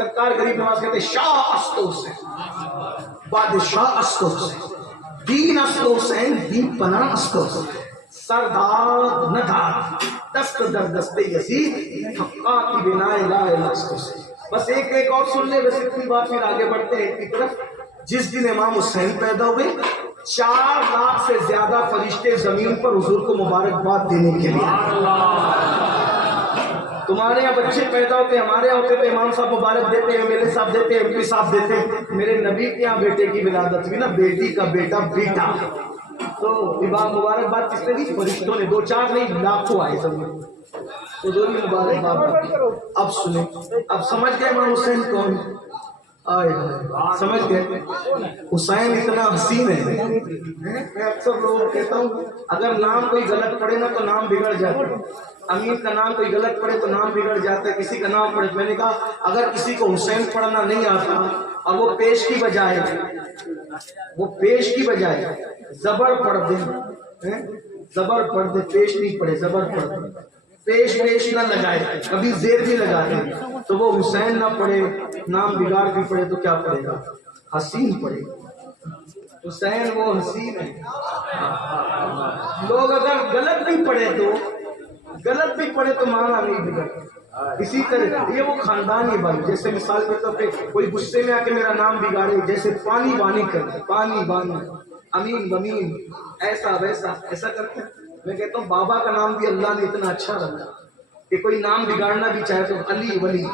سرکار غریب نواز کہتے شاہ است حسین، بادشاہ است حسین، دین است حسین، دین پناہ است حسین، سردار ندار دست در دست یزید، حقا کی بنا لا الہ است حسین۔ بس ایک اور سن لے، بس اتنی بات پھر آگے بڑھتے ہیں کی طرف۔ جس دن امام حسین پیدا ہوئے 4 لاکھ سے زیادہ فرشتے زمین پر حضور کو مبارکباد دینے کے لیے۔ تمہارے یہاں بچے پیدا ہوتے، ہمارے یہاں ہوتے تو امام صاحب مبارک دیتے ہیں، میرے صاحب دیتے ہیں، MP صاحب دیتے ہیں۔ میرے نبی کے یہاں بیٹے کی ولادت ہوئی نا، بیٹی کا بیٹا بیٹا، تو مبارکباد کس نے دی؟ فرشتوں نے، 2-4 نہیں، لاکھوں آئے زمین حضور کی مبارکباد۔ اب سنیں، اب سمجھ گئے امام حسین کون؟ آئے سمجھ گئے؟ حسین اتنا حسین ہے۔ میں اکثر لوگوں کو کہتا ہوں اگر نام کوئی غلط پڑے نا تو نام بگڑ جاتا ہے۔ امیر کا نام کوئی غلط پڑے تو نام بگڑ جاتا ہے، کسی کا نام پڑے۔ میں نے کہا اگر کسی کو حسین پڑھنا نہیں آتا اور وہ پیش کی بجائے زبر پڑھ دے، زبر پڑھ دے، پیش نہیں پڑھے، زبر پڑھ دے، پیش نہ لگائے، کبھی زیر بھی لگا دے، تو وہ حسین نہ پڑھے، نام بگاڑ بھی پڑھے تو کیا پڑھے گا؟ حسین پڑھے گا۔ حسین وہ حسین ہے۔ لوگ اگر غلط بھی پڑھے تو معنی نہیں بگڑتا۔ اسی طرح یہ وہ خاندانی بات، جیسے مثال کے طور پہ کوئی غصے میں آ کے میرا نام بگاڑے، جیسے پانی وانی کرتے، پانی وانی، امین بمین، ایسا ویسا ایسا کرتے۔ میں کہتا ہوں بابا کا نام بھی اللہ نے اتنا اچھا رکھا کہ کوئی نام بگاڑنا بھی چاہے تو علی ولی،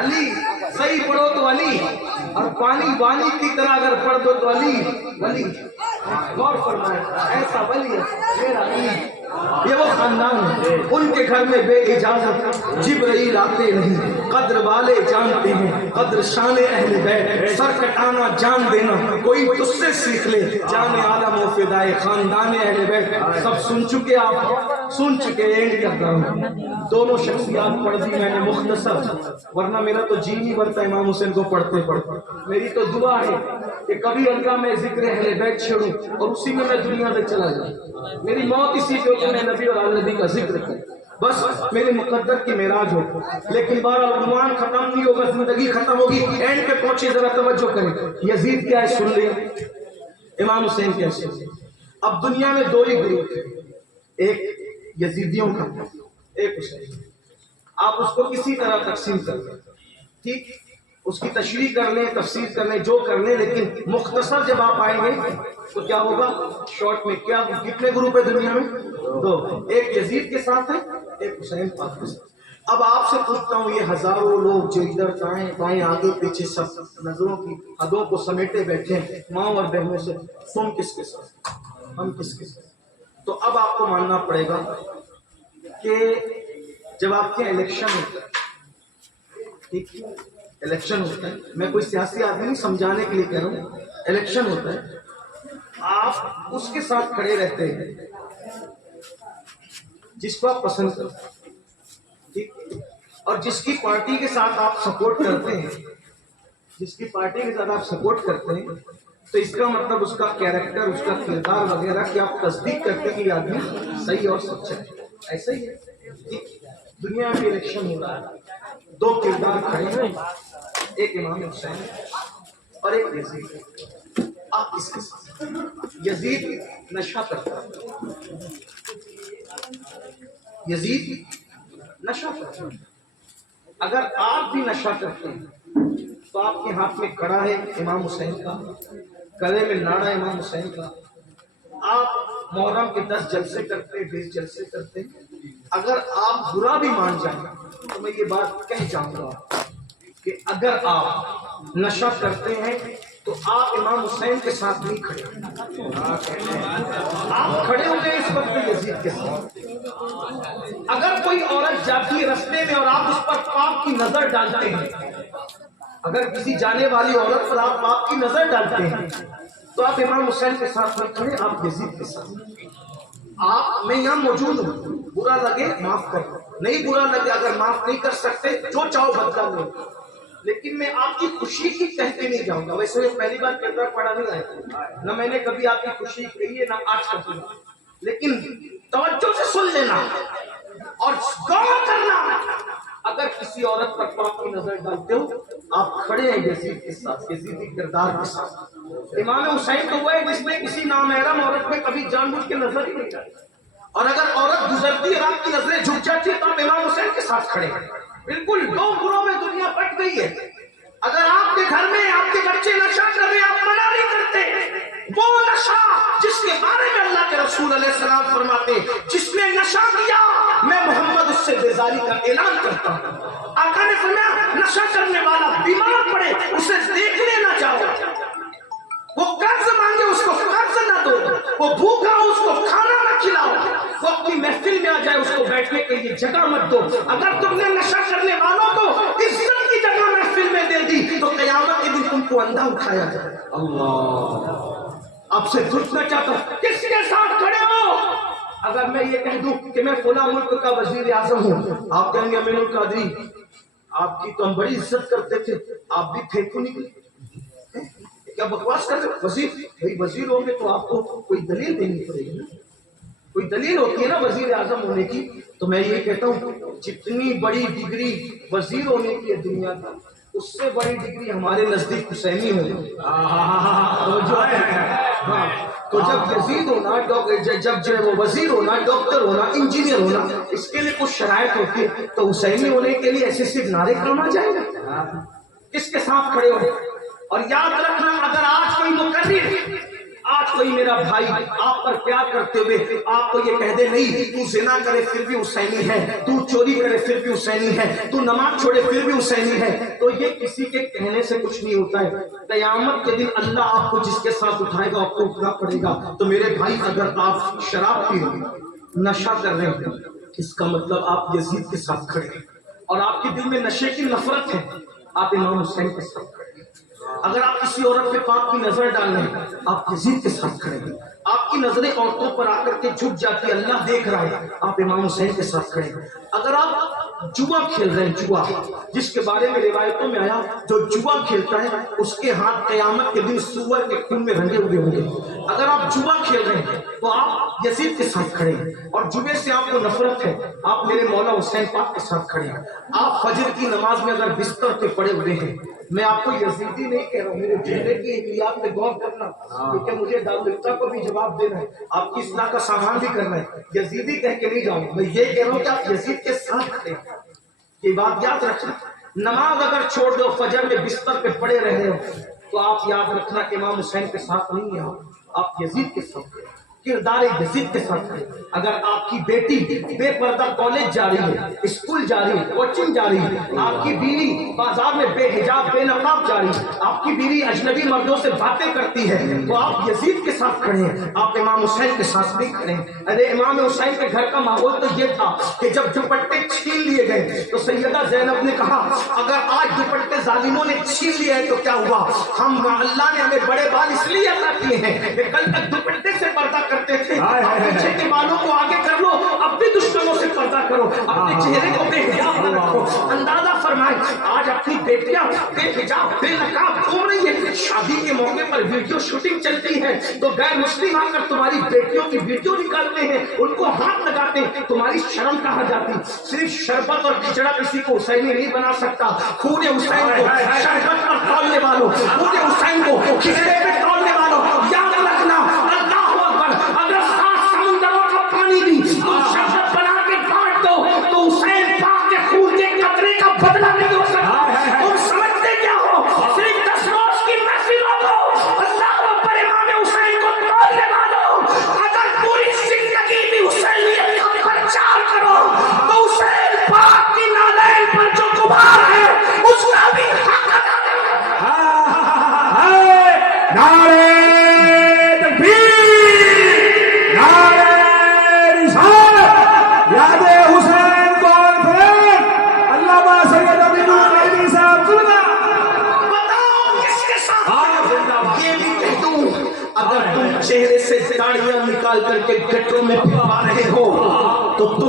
علی صحیح پڑھو تو علی، اور پانی وانی کی طرح اگر پڑھ دو تو علی ولی۔ غور فرمائے، ایسا ولی ہے میرا علی۔ یہ وہ خاندان ہے، ان کے گھر میں بے اجازت جبرائیل آتے نہیں، قدر والے جانتے ہیں قدر شان اہل بیت، سر کٹانا جان دینا کوئی تجھ سے سیکھ لے، جان عالم و فدائے خاندان اہل بیت۔ سب سن چکے آپ، سن چکے اینڈ کرتا ہوں۔ دونوں شخصیات پڑھ دی میں نے مختصر، ورنہ میرا تو جی نہیں بھرتا امام حسین کو پڑھتے پڑھتے۔ میری تو دعا ہے کہ کبھی اللہ میں ذکر اہل بیت چھوڑوں اور اسی میں دنیا سے چلا جاؤں، میری موت اسی پہ کہ میں نبی اور آل نبی کا ذکر کروں، بس میرے مقدر کی معراج ہو۔ لیکن بہرحال عنوان ختم نہیں ہوگا، زندگی ختم ہوگی، اینڈ پہ پہنچے، ذرا توجہ کریں۔ یزید کیا ہے سن لیں، امام حسین کیا ہے۔ اب دنیا میں 2 ہی گروپ ہیں، ایک یزیدیوں کا، ایک حسین۔ آپ اس کو کسی طرح تقسیم کر لیں، ٹھیک، اس کی تشریح کر لیں، تفسیر کر لیں، جو کر لیں، لیکن مختصر جب آپ آئیں گے تو کیا ہوگا شارٹ میں؟ کیا کتنے گروپ ہے دنیا میں؟ 2، ایک یزید کے ساتھ ہے، ایک حسین پاک کے ساتھ۔ اب آپ سے پوچھتا ہوں یہ ہزاروں لوگ جو ادھر دائیں بائیں آگے پیچھے سب نظروں کی حدوں کو سمیٹے بیٹھے ہیں ماں اور بہنوں سے، تم کس کے ساتھ، ہم کس کے ساتھ؟ تو اب آپ کو ماننا پڑے گا کہ جب آپ کے الیکشن ہوتا ہے، ٹھیک، الیکشن ہوتا ہے، میں کوئی سیاسی آدمی نہیں، سمجھانے کے لیے کہہ رہا ہوں، الیکشن ہوتا ہے، آپ اس کے ساتھ کھڑے رہتے ہیں جس کو آپ پسند کرتے ہیں، ٹھیک، اور جس کی پارٹی کے ساتھ آپ سپورٹ کرتے ہیں، جس کی پارٹی کے ساتھ آپ سپورٹ کرتے ہیں، تو اس کا مطلب اس کا کیریکٹر، اس کا کردار وغیرہ کی آپ تصدیق کرتے ہیں کہ یہ آدمی صحیح اور سچا ہے۔ ایسا ہی ہے، ٹھیک، دنیا میں الیکشن ہو رہا ہے، 2 کردار کھڑے ہیں، ایک امام حسین اور ایک یزید۔ آپ اس کے ساتھ، یزید نشہ کرتا ہے، یزید نشہ کرتا ہے۔ اگر آپ بھی نشہ کرتے ہیں تو آپ کے ہاتھ میں کڑا ہے امام حسین کا، گلے میں ناڑا ہے امام حسین کا، آپ محرم کے 10 جلسے کرتے، 20 جلسے کرتے، اگر آپ برا بھی مان جائیں تو میں یہ بات کہہ جاؤں گا کہ اگر آپ نشہ کرتے ہیں تو آپ امام حسین کے ساتھ نہیں کھڑے، آپ کھڑے ہوں گے اس وقت یزید کے ساتھ۔ اگر کوئی عورت جاتی ہے رستے میں اور آپ اس پر پاپ کی نظر ڈالتے ہیں، اگر کسی جانے والی عورت پر آپ پاپ کی نظر ڈالتے ہیں تو آپ امام حسین کے ساتھ نہیں کھڑے، آپ یزید کے ساتھ۔ آپ میں یہاں موجود ہوں، برا لگے معاف کر دو، نہیں برا لگے اگر معاف نہیں کر سکتے جو چاہو بدلا لو، لیکن میں آپ کی خوشی کی کہہ کے نہیں جاؤں گا۔ ویسے میں پہلی بار کردار پڑھا نہیں آیا، نہ میں نے کبھی آپ کی خوشی کہی ہے نہ آج کبھی، لیکن توجہ سے سن لینا اور گاؤں کا عورت پر پاک کی نظر ڈالتے ہو آپ کھڑے ہیں یزید کے ساتھ، یزیدی کردار کے ساتھ۔ امام حسین تو وہ ہے جس نے کسی نامحرم عورت میں کبھی جان بوجھ کے نظر ہی نہیں ڈالی، اور اگر عورت گزرتی ہے آپ کی نظریں جھک جاتی ہے تو آپ امام حسین کے ساتھ کھڑے ہیں۔ بالکل دو گروہوں میں دنیا بٹ گئی ہے۔ اگر آپ کے گھر میں آپ کے بچے نشہ کر رہے ہیں آپ منع نہیں کرتے، وہ نشہ جس کے بارے میں اللہ کے رسول علیہ السلام فرماتے ہیں جس نے نشہ کیا میں محمد اس سے بیزاری کا اعلان کرتا ہوں۔ آقا نے فرمایا نشہ کرنے والا بیمار پڑے اسے دیکھنے نہ جاؤ، وہ قرض مانگے اس کو قرض نہ دو، وہ بھوکا ہو اس کو کھانا نہ کھلاؤ، وہ اپنی محفل میں آ جائے اس کو بیٹھنے کے لیے جگہ مت دو۔ اگر تم نے نشہ کرنے والوں کو عزت کی جگہ محفل میں دے دی تو قیامت کے دن تم کو اندھا اٹھایا جائے۔ اللہ آپ سے پوچھنا چاہتا ہوں کس کے ساتھ کھڑے ہو؟ اگر میں یہ کہہ دوں کہ میں فلاں ملک کا وزیر اعظم ہوں، آپ کہیں گے امین القادری آپ کی تو ہم بڑی عزت کرتے تھے، آپ بھی تھے تو نکلے، کیا بکواس کر رہے؟ وزیر بھائی وزیر ہوں گے تو آپ کو کوئی دلیل دینی پڑے گی نا، کوئی دلیل ہوتی ہے نا وزیر اعظم ہونے کی۔ تو میں یہ کہتا ہوں جتنی بڑی ڈگری وزیر ہونے کی ہے دنیا کا، اس سے بڑی ڈگری ہمارے نزدیک حسینی ہوگی۔ تو جب یزید ہونا، جب جو ہے وہ وزیر ہونا، ڈاکٹر ہونا، انجینئر ہونا، اس کے لیے کچھ شرائط ہوتی ہے، تو حسینی ہونے کے لیے ایسے صرف نعرے کام آ جائے گا؟ کس کے ساتھ کھڑے ہو؟ اور یاد رکھنا اگر آج کوئی مقرر، آج کوئی میرا بھائی آپ پر پیار کرتے ہوئے آپ کو یہ کہہ دے نہیں تو زنا کرے پھر بھی حسینی ہے، تو چوری کرے پھر بھی حسینی ہے، تو نماز چھوڑے پھر بھی حسینی ہے، تو یہ کسی کے کہنے سے کچھ نہیں ہوتا ہے۔ قیامت کے دن اللہ آپ کو جس کے ساتھ اٹھائے گا آپ کو اٹھنا پڑے گا۔ تو میرے بھائی اگر آپ شراب پی رہے ہیں، نشہ کر رہے ہیں، اس کا مطلب آپ یزید کے ساتھ کھڑے ہیں، اور آپ کے دل میں نشے کی نفرت ہے، آپ امام حسین کے ساتھ کھڑے ہیں۔ اگر آپ کسی عورت پہ پاک کی نظر ڈال رہے ہیں آپ یزید کے ساتھ کھڑے ہیں۔ آپ کی نظریں عورتوں پر آ کر کے جھک جاتی ہے، اللہ دیکھ رہا ہے، آپ امام حسین کے ساتھ کھڑے ہیں۔ اگر آپ جوا کھیل رہے ہیں، جوا جس کے بارے میں روایتوں میں آیا جو جوا کھیلتا ہے اس کے ہاتھ قیامت کے دن سور کے خون میں رنگے ہوئے ہوں گے۔ اگر آپ جوا کھیل رہے ہیں تو آپ یزید کے ساتھ کھڑے ہیں، اور جوے سے آپ کو نفرت ہے آپ میرے مولا حسین پاک کے ساتھ کھڑے ہیں۔ آپ فجر کی نماز میں اگر بستر پہ پڑے ہوئے ہیں، میں آپ کو یزیدی نہیں کہہ رہا ہوں، میرے چہرے کی احتیاط پہ غور کرنا کیونکہ مجھے دارالفتہ کو بھی جواب دینا ہے، آپ کی اصلاح کا سامان بھی کرنا ہے۔ یزیدی کہہ کے نہیں جاؤں، میں یہ کہہ رہا ہوں کہ آپ یزید کے ساتھ کھڑے ہیں، یہ بات یاد رکھنا۔ نماز اگر چھوڑ دو فجر میں بستر پہ پڑے رہے ہو تو آپ یاد رکھنا کہ امام حسین کے ساتھ نہیں ہیں، آپ یزید کے ساتھ ہیں، کردار یزید کے ساتھ ہے۔ اگر آپ کی بیٹی بے پردہ کالج جا رہی ہے، اسکول جا رہی ہے، کوچنگ جا رہی ہے، آپ کی بیوی بازار میں بے حجاب بے نقاب جا رہی ہے، آپ کی بیوی اجنبی مردوں سے باتیں کرتی ہے، تو آپ یزید کے ساتھ کھڑے ہیں، آپ امام حسین کے ساتھ نہیں کھڑے ہیں۔ ارے امام حسین کے گھر کا ماحول تو یہ تھا کہ جب دوپٹے چھین لیے گئے تو سیدہ زینب نے کہا اگر آج دوپٹے ظالموں نے چھین لیے ہیں تو کیا ہوا، ہم اللہ نے ہمیں بڑے بال اس لیے عطا کیے ہیں کہ کل تک دوپٹے سے پردہ کرتے تھے، پیچھے کے بالوں کو آگے کر لو، اب بھی دشمنوں سے پردہ کرو، اپنے چہرے کو بے حجاب نہ رکھو۔ اندازہ فرمائیں آج اپنی بیٹیاں بے حجاب بے نقاب گھوم رہی ہیں، شادی کے موقع پر ویڈیو شوٹنگ چلتی ہے تو غیر مسلم آ کر تمہاری بیٹیوں کی ویڈیو نکالتے ہیں، ان کو ہاتھ لگاتے ہیں، تمہاری شرم کہاں جاتی؟ صرف شربت اور کھچڑا کسی کو حسینی نہیں بنا سکتا، خون حسین کو شربت پر تولنے والوں، خون حسین کو کھچڑے پہ تولنے والوں، یاد رکھنا اللہ اکبر، اگر 7 سمندروں کا پانی بھی تم شربت بنا کے بانٹ دو تو حسین پاک کے خون کے قطرے کا بدلہ نہیں ہو سکتا۔ تم سمجھتے کیا ہو؟ صرف 10 روز کی محفلوں کو اللہ اکبر امام حسین کو تولنے والوں، اگر پوری زندگی بھی حسینیت کا پرچار کرو تو حسین پاک کی نالین پر جو غبار ہے اس کا بھی حق ادا کرو۔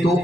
2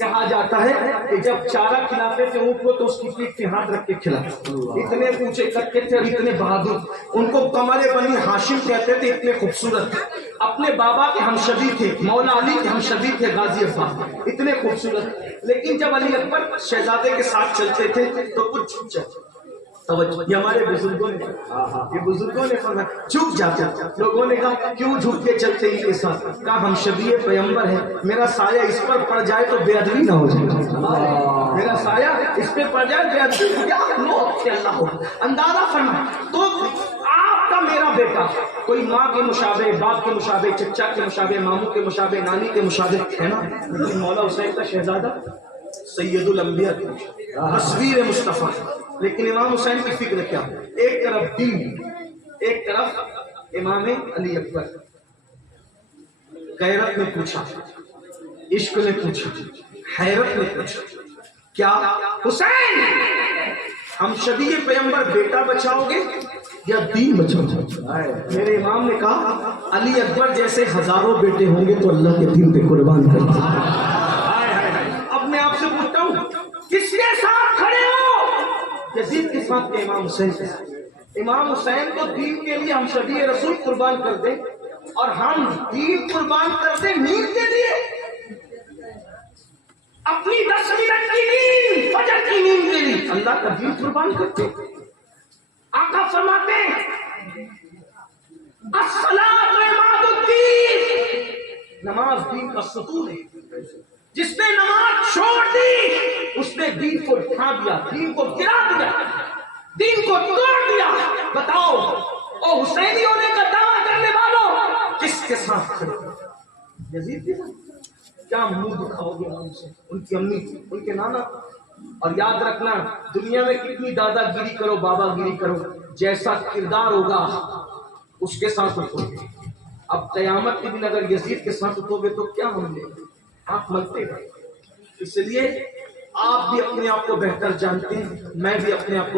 کہا جاتا ہے کہ جب چارہ کھلاتے تھے اونٹ کو تو اس کی پیٹھ پہ ہاتھ رکھ کے کھلاتے، اتنے اونچے کرتے تھے اور اتنے بہادر، ان کو قمر بنی ہاشم کہتے تھے، اتنے خوبصورت، اپنے بابا کے ہمشبی تھے، مولا علی کے ہمشبی تھے غازی عباس، اتنے خوبصورت، لیکن جب علی اکبر شہزادے کے ساتھ چلتے تھے تو کچھ جھک جاتے، یہ ہمارے بزرگوں نے فرمایا جھک جاتے، لوگوں نے کہا کیوں جھک کے چلتے ہیں کے ساتھ، کہا ہم شبیہ پیغمبر ہے، میرا سایہ اس پر پڑ جائے تو بے ادبی نہ ہو جائے، میرا سایہ اس پہ پڑ جائے بے ادبی کیا لوگ سے اللہ ہو اندازہ فرما۔ تو آپ کا میرا بیٹا کوئی ماں کے مشابہ، باپ کے مشابہ، چچا کے مشابہ، ماموں کے مشابہ، نانی کے مشابہ ہے نا، لیکن مولا حسین کا شہزادہ سید الانبیاء تصویر مصطفیٰ، لیکن امام حسین کی فکر کیا، ایک طرف دین، ایک طرف امام علی اکبر۔ غیرت نے پوچھا، عشق نے پوچھا، حیرت نے پوچھا، کیا حسین ہم شبیہ پیغمبر بیٹا بچاؤ گے یا دین بچاؤ گے؟ میرے امام نے کہا علی اکبر جیسے ہزاروں بیٹے ہوں گے تو اللہ کے دین پہ قربان کر دیں۔ اب میں آپ سے پوچھتا ہوں کس کے ساتھ کھڑے ہو؟ یزید کے ساتھ کہ امام حسین کے ساتھ؟ امام حسین تو دین کے لیے ہم شبیہ رسول قربان کر دیں اور ہم دین قربان کر دیں نیند کے لیے، اپنی 10 منٹ کی نیند، فجر کی نیند کے لیے اللہ کا دین قربان کرتے۔ آقا فرماتے ہیں الصلاۃ عماد الدین، نماز دین کا ستون ہے، جس نے نماز چھوڑ دی اس نے دین کو اٹھا دیا، دین کو گرا دیا، دین کو توڑ دیا۔ بتاؤ او حسینی ہونے کا دعویٰ کرنے والوں کس کے ساتھ کھڑے؟ یزید کے ساتھ؟ کیا منہ دکھاؤ گے ان کی امی، ان کے نانا؟ اور یاد رکھنا دنیا میں کتنی دادا گیری کرو، بابا گیری کرو، جیسا کردار ہوگا اس کے ساتھ اٹھو گے۔ اب قیامت کے دن اگر یزید کے ساتھ اٹھو گے تو کیا ہوں گے؟ آپ مرتے گا۔ اس لیے آپ بھی اپنے آپ کو بہتر جانتے ہیں، میں بھی اپنے آپ کو